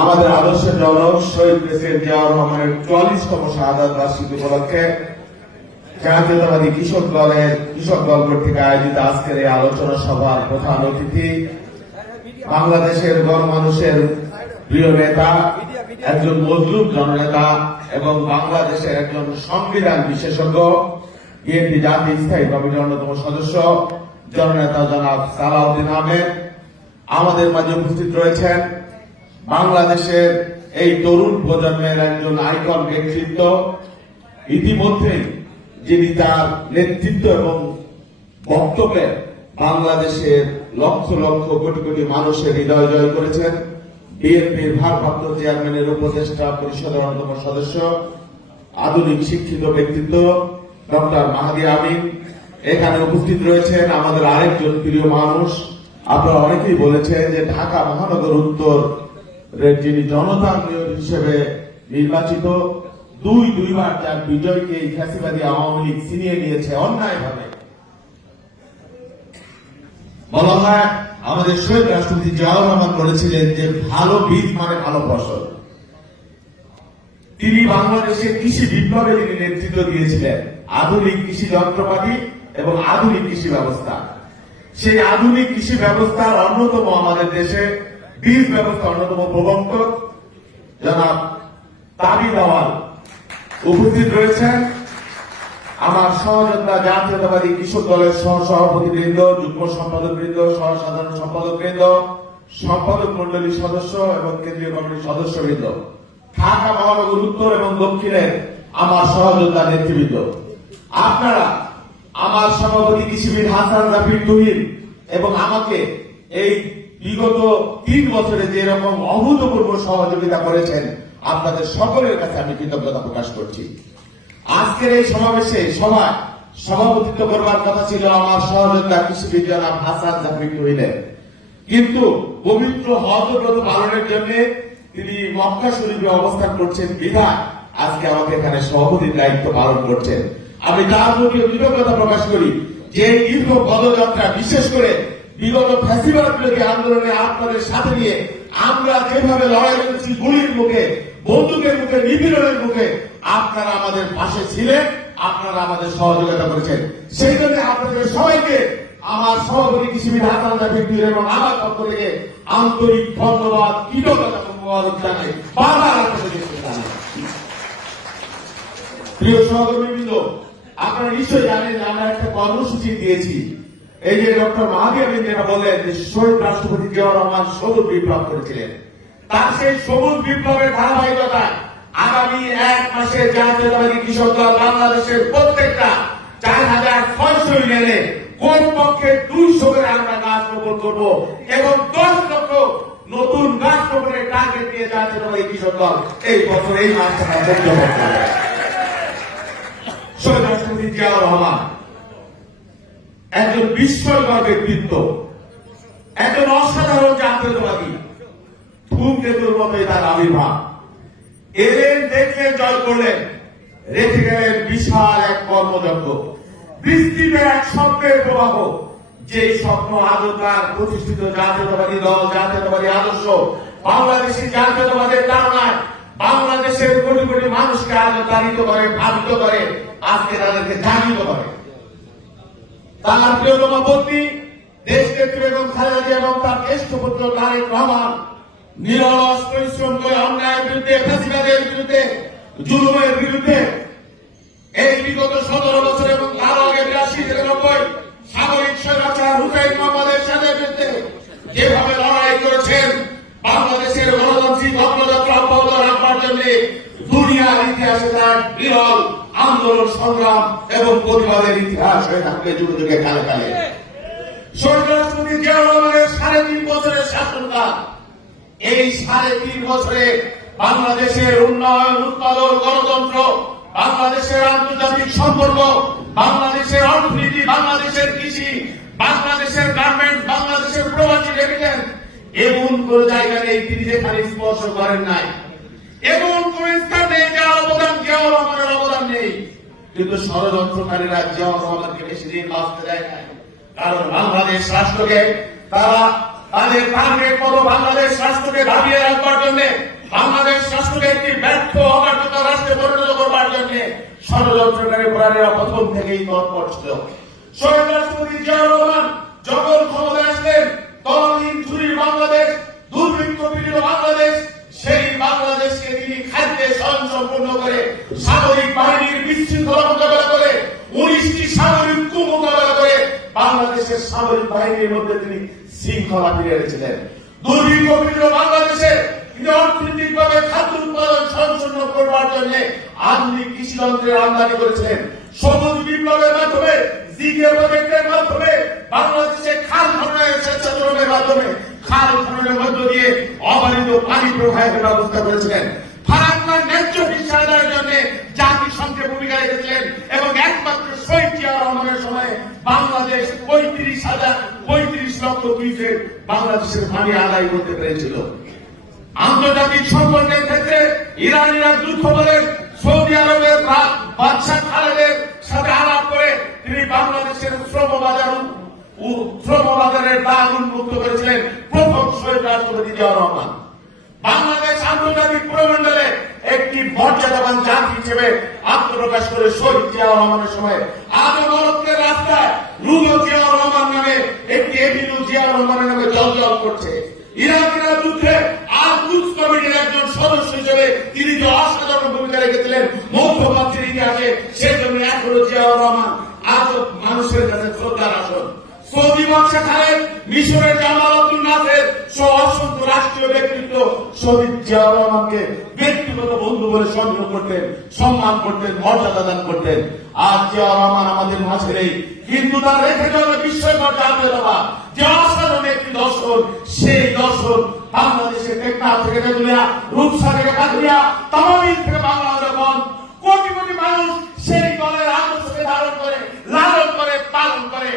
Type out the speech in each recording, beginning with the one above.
আমাদের আদর্শ জনক শহীদ প্রেসিডেন্ট রহমানের শাহাদ উপলক্ষে জাতীয়তাবাদী কৃষক দলের কৃষক দল কর্তৃক আয়োজিত আজকের এই আলোচনা সভার প্রধান অতিথি বাংলাদেশের গণমানুষের প্রিয় নেতা, একজন মজলুম জননেতা এবং বাংলাদেশের একজন সংবিধান বিশেষজ্ঞ, বিএনপি জাতীয় স্থায়ী কমিটির অন্যতম সদস্য জননেতা জনাব সালাউদ্দিন আহমেদ আমাদের মাঝে উপস্থিত রয়েছেন। বাংলাদেশের এই তরুণ প্রজন্মের একজন আইকন ব্যক্তিত্ব ইতিমধ্যেই যিনি তার নেতৃত্ব এবং বক্তব্যে বাংলাদেশের লক্ষ লক্ষ কোটি কোটি মানুষের হৃদয় জয় করেছেন। বিএনপির ভারপ্রাপ্ত চেয়ারম্যানের উপদেষ্টা পরিষদের অন্যতম সদস্য, আধুনিক শিক্ষিত ব্যক্তিত্ব, ডক্টর মাহাদি আমিন। এখানে উপস্থিত রয়েছেন আমাদের আরেকজন প্রিয় মানুষ। আপনারা অনেকেই বলেছেন যে ঢাকা মহানগর উত্তর যিনি জনতান্ত্রিক হিসেবে নির্বাচিত, দুই দুইবার যার বিজয়কে এই ফ্যাসিবাদী আওয়ামী লীগ ছিনিয়ে নিয়েছে অন্যায়ভাবে। বলা হয়, আমাদের শহীদ রাষ্ট্রপতি জিয়াউর রহমান বলেছিলেন যে ভালো বীজ মানে ভালো ফসল। তিনি বাংলাদেশের কৃষি বিপ্লবে তিনি নেতৃত্ব দিয়েছিলেন। আধুনিক কৃষি যন্ত্রপাতি এবং আধুনিক কৃষি ব্যবস্থা। সেই আধুনিক কৃষি ব্যবস্থার অন্যতম আমাদের দেশে বীজ ব্যবস্থা অন্যতম প্রবর্তক জনাব তাবি দাওয়াল উপস্থিত রয়েছেন। আমার সহযোদ্ধা জাতীয়তাবাদী কৃষক দলের সহ সভাপতি বৃন্দ যুগ্ম সম্পাদক বৃন্দ সহ সাধারণ সম্পাদক বৃন্দ সম্পাদক মন্ডলীর সদস্য এবং কেন্দ্রীয় কমিটির সদস্য বৃন্দ ঢাকা, মহানগর উত্তর এবং দক্ষিণের আমার সহযোদ্ধা নেতৃবৃন্দ। আপনারা আমার সভাপতি কৃষিবিদ হাসান রাফির তুহিন এবং আমাকে এই বিগত তিন বছরে যে রকম অভূতপূর্ব সহযোগিতা করেছেন, আপনাদের সকলের কাছে আমি কৃতজ্ঞতা প্রকাশ করছি। আজকের এই সমাবেশে সভায় সভাপতিত্ব করবার কথা ছিল আমার সহযোগিতা কৃষিবিদ জনাব হাসান জাফরি তুহিনের। কিন্তু পবিত্র হজ ব্রত পালনের জন্য তিনি মক্কা শরীফে অবস্থান করছেন বিধায় আজকে আমাকে এখানে সভাপতির দায়িত্ব পালন করছেন। আমি তার প্রতি কৃতজ্ঞতা প্রকাশ করি যে দীর্ঘ পদযাত্রা, বিশেষ করে বিগত ফ্যাসিবাদ বিরোধী আন্দোলনে আপনাদের সাথে নিয়ে আমরা যেভাবে লড়াই করেছি গুলির মুখে, বন্দুকের মুখে, নিপীড়নের মুখে, আপনারা আমাদের পাশে ছিলেন, আপনারা আমাদের সহযোগিতা করেছেন। সেই জন্য আপনাদের সবাইকে আমার সভাপতি কৃষিবিদ হাসান জাফির এবং আমার পক্ষ থেকে আন্তরিক ধন্যবাদ, কৃতজ্ঞতা মোবারক জানাই। আপনাদেরকে প্রিয় সহকর্মীবৃন্দ আপনারা নিশ্চয়ই জানেন যে আমরা একটা কর্মসূচি দিয়েছি। এই যে ডক্টর মাহাদি আমিন যেটা বললেন যে শহীদ রাষ্ট্রপতি জিয়াউর রহমান সবুজ বিপ্লব করেছিলেন। তার সেই সবুজ বিপ্লবের ধারাবাহিকতায় আগামী এক মাসে জাতীয়তাবাদী কৃষক দল বাংলাদেশের প্রত্যেকটা চার হাজার ছয়শো ইউনিয়নে কোন পক্ষে দুইশো করে আমরা গাছ রোপণ করব এবং দশ লক্ষ নতুন গাছ রোপণের টার্গেট দিয়ে জাতীয়তাবাদী কৃষক দল এই বছর এই মাসটা করতে শহীদ রাষ্ট্রপতি জিয়াউর রহমান। একজন বিস্ময়কর ব্যক্তিত্ব। একজন অসাধারণ জাতীয়তাবাদী। ধূমকেতুর মতোই তার আবির্ভাব। এলেন, দেখলেন, জয় করলেন। রেখে গেলেন বিশাল এক কর্মযজ্ঞ বৃষ্টিতে এক স্বপ্নের প্রবাহ। যে স্বপ্ন আজও তার প্রতিষ্ঠিত জাতীয়তাবাদী দল, জাতীয়তাবাদী আদর্শ। বাংলাদেশি জাতীয়তাবাদের তারণায় বাংলাদেশের কোটি কোটি মানুষকে আজও তাড়িত করে, ভাবিত করে। আজকে তাদেরকে জাগিত করে তার প্রিয়তম পত্নী দেশ নেত্রী এবং খালেদা জিয়া এবং তার জ্যেষ্ঠ পুত্র তারেক রহমান নিরলস পরিশ্রম করে অন্যায়ের বিরুদ্ধে ফেসিবাদের বিরুদ্ধে, জুলুমের বিরুদ্ধে এই বিগত সতেরো বছর এবং তার আগে বিরাশি থেকে নব্বই সামরিক স্বৈরাচার হুসাইন মোহাম্মদের সাথে বিরুদ্ধে যেভাবে লড়াই করেছেন, বাংলাদেশের গণতান্ত্রিক অগ্রযাত্রা অব্যাহত রাখবার জন্য দুনিয়ার ইতিহাসে তার বিরল আন্দোলন, সংগ্রাম এবং প্রতিবাদের ইতিহাস হয়ে থাকবে যুগে যুগে কালে। কালে সাড়ে তিন বছরের শাসনকাল এই সাড়ে তিন বছরে বাংলাদেশের উন্নয়ন, উৎপাদন, গণতন্ত্র, বাংলাদেশের আন্তর্জাতিক সম্পর্ক, বাংলাদেশের অর্থনীতি, বাংলাদেশের কৃষি, বাংলাদেশের গার্মেন্টস, বাংলাদেশের প্রবাসী রেমিটেন্স এমন কোন জায়গা নেই তিনি যেখানে স্পর্শ করেন নাই। এমন কোন স্থান নেই। কিন্তু ষড়যন্ত্রকারীরা জিয়াউর রহমানকে বেশি দিন বাঁচতে দেয় না কারণ বাংলাদেশ রাষ্ট্রকে তারা তাদের টার্গেট মতো বাংলাদেশ রাষ্ট্রকে দাবিয়ে রাখবার জন্য, বাংলাদেশ রাষ্ট্রকে একটি ব্যর্থ অকার্যত রাষ্ট্রে পরিণত করবার জন্য ষড়যন্ত্রকারী প্রাণীরা প্রথম থেকেই তৎপর ছিল শহীদ জিয়াউর রহমান যখন ক্ষমতায় আসলেন তখন চুরির বাংলাদেশ বাংলাদেশকে তিনি খাদ্যে স্বয়ংসম্পূর্ণ করে সামরিক বাহিনীর বিশৃঙ্খলা মোকাবেলা করে, উনিশটি সামরিক কু মোকাবেলা করে বাংলাদেশের সামরিক বাহিনীর মধ্যে তিনি শৃঙ্খলা ফিরে এনেছিলেন। দুর্ভিক্ষ বাংলাদেশে অর্থনৈতিক ভাবে খাদ্য উৎপাদন স্বয়ংসম্পূর্ণ করবার জন্য আধুনিক কৃষি যন্ত্রের আমদানি করেছিলেন। সবুজ বিপ্লবের মাধ্যমে জিকে প্রজেক্টের মাধ্যমে বাংলাদেশে খাল খননের স্বেচ্ছাশ্রমের মাধ্যমে খাল খননের মধ্য দিয়ে অবাধিত পানি প্রবাহের ব্যবস্থা করেছিলেন। ফারাক্কার ন্যায্য আদায়ের জন্য জাতিসংঘে ভূমিকা রেখেছিলেন এবং একমাত্র শহীদ জিয়া রহমানের সময় বাংলাদেশ পঁয়ত্রিশ হাজার পঁয়ত্রিশ লক্ষ কুইজের বাংলাদেশের পানি আদায় করতে পেরেছিল। আন্তর্জাতিক সম্পর্কের ক্ষেত্রে ইরানিরা যুদ্ধ বলেন, সৌদি আরবের বাদশাহ খালেদের সাথে আলাপ করে তিনি বাংলাদেশের শ্রম বাজার শ্রম বাজারের দ্বার উন্মুক্ত করেছিলেন। জিয়াউর রহমান বাংলাদেশ আন্তর্জাতিক প্রমণ্ডলে একটি মর্যাদাবান জাতি হিসেবে আত্মপ্রকাশ করে শহীদ জিয়াউর রহমানের সময় আজও মরক্কের রাস্তায় লুলো জিয়াউর রহমান নামে একটি এভিনিউ জিয়াউর রহমানের নামে জল করছে। ইরাকের যুদ্ধে আকুজ কমিটির একজন সদস্য হিসেবে তিনি যে অসাধারণ ভূমিকা রেখেছিলেন, মধ্যপ্রাচ্যের ইতিহাসে সেজন্য এখনও জিয়াউর রহমান আজও মানুষের কাছে শ্রদ্ধার আসন বাদশা খালেদ, মিশরের জামাল আব্দুল নাসের সহ অসংখ্য রাষ্ট্রীয় ব্যক্তিত্ব শহীদ জিয়াউর রহমানকে ব্যক্তিগত বন্ধু বলে সম্মান করতেন সম্মান করতেন, মর্যাদা দান করতেন। আজ জিয়াউর রহমান আমাদের মাঝে নেই। কিন্তু তার রেখে যাওয়া বিস্ময়কর জাতীয়তাবাদ যে অসাধারণ একটি দর্শন, সেই দর্শন বাংলাদেশের টেকনাফ থেকে তেতুলিয়া রূপসা থেকে কাকুরিয়া তামাবিল থেকে বাংলাদেশ বন্ধ কোটি কোটি মানুষ সেই দলের আদর্শকে ধারণ করে, লালন করে, পালন করে।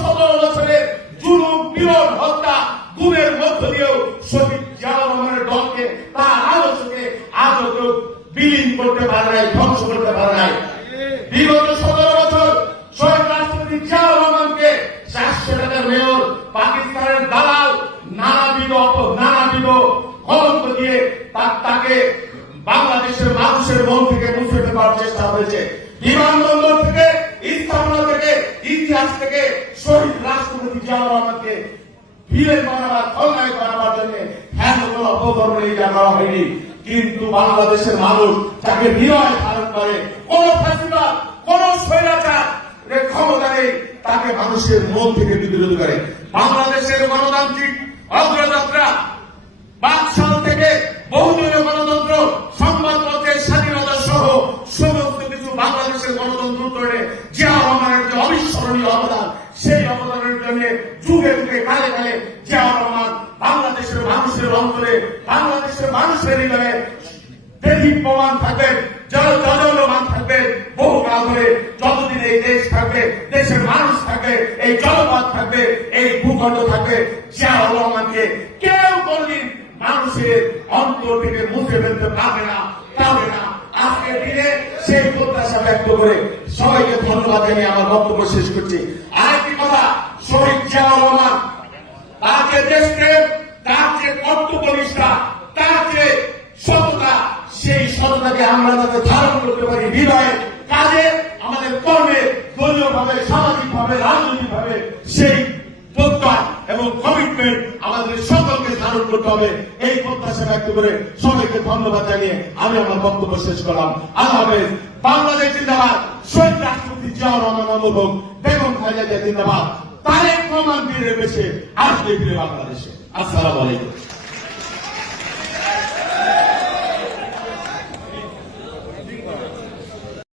সতেরো বছরের জুলুম পীড়ন হত্যা গুমের মধ্য তাকে বাংলাদেশের মানুষের মন থেকে মুছে দেওয়ার চেষ্টা হয়েছে বিমানবন্দর থেকে স্থাপনা থেকে ইতিহাস থেকে শহীদ রাষ্ট্রপতি জিয়াউর রহমানকে ভিড়ে বানাবার খলনায় বানাবার জন্য হ্যাঁ কোনো জানা হয়নি। কিন্তু বাংলাদেশের মানুষ যাকে হৃদয় ধারণ করে, কোন ফ্যাসিবাদ, কোন স্বৈরাচার ক্ষমতা নেই, তাকে মানুষের মন থেকে বিদ্রোহ করে। বাংলাদেশের গণতান্ত্রিক অগ্রযাত্রা বাকশাল থেকে বহুদলীয় গণতন্ত্র সংবাদপত্রের স্বাধীনতা সহ সমস্ত কিছু বাংলাদেশের গণতন্ত্র উত্তরণে জিয়া রহমানের যে অবিস্মরণীয় অবদান, সেই অবদানের জন্য যুগে যুগে কালে কালে জিয়া রহমান বাংলাদেশের মানুষের অন্তরে, বাংলাদেশের মানুষের হৃদয়ে প্রমাণ থাকবেন জল জলমান থাকবেন বহু যতদিন এই দেশ থাকবে, দেশের মানুষ থাকবে, এই থাকবে, এই ভূখণ্ড থাকবে রহমানকে কেউ কোনদিন মানুষের অন্তর থেকে মুছে ফেলতে পারবে না না। আজকের দিনে সেই প্রত্যাশা ব্যক্ত করে সবাইকে ধন্যবাদ জানিয়ে আমার বক্তব্য শেষ করছি। আরেকটি কথা, শহীদ জিয়াউর রহমান তার যে দেশপ্রেম তার যে কর্তব্য নিষ্ঠা তার যে সততা, সেই সততাকে আমরা যাতে ধারণ করতে পারি হৃদয়ে কাজে, আমাদের কর্মে দলীয় ভাবে সামাজিক ভাবে রাজনৈতিক ভাবে সেই প্রত্যয় এবং কমিটমেন্ট আমাদের সকলকে ধারণ করতে হবে। এই প্রত্যাশা ব্যক্ত করে সবাইকে ধন্যবাদ জানিয়ে আমি আমার বক্তব্য শেষ করলাম। আল্লাহ বাংলাদেশ জিন্দাবাদ। শহীদ রাষ্ট্রপতি জিয়াউর রহমান অনুভব বেগম খালেদা জিন্দাবাদ। তারেক রহমান বীরের বেশে আসবে ফিরে বাংলাদেশে। আসসালামু আলাইকুম।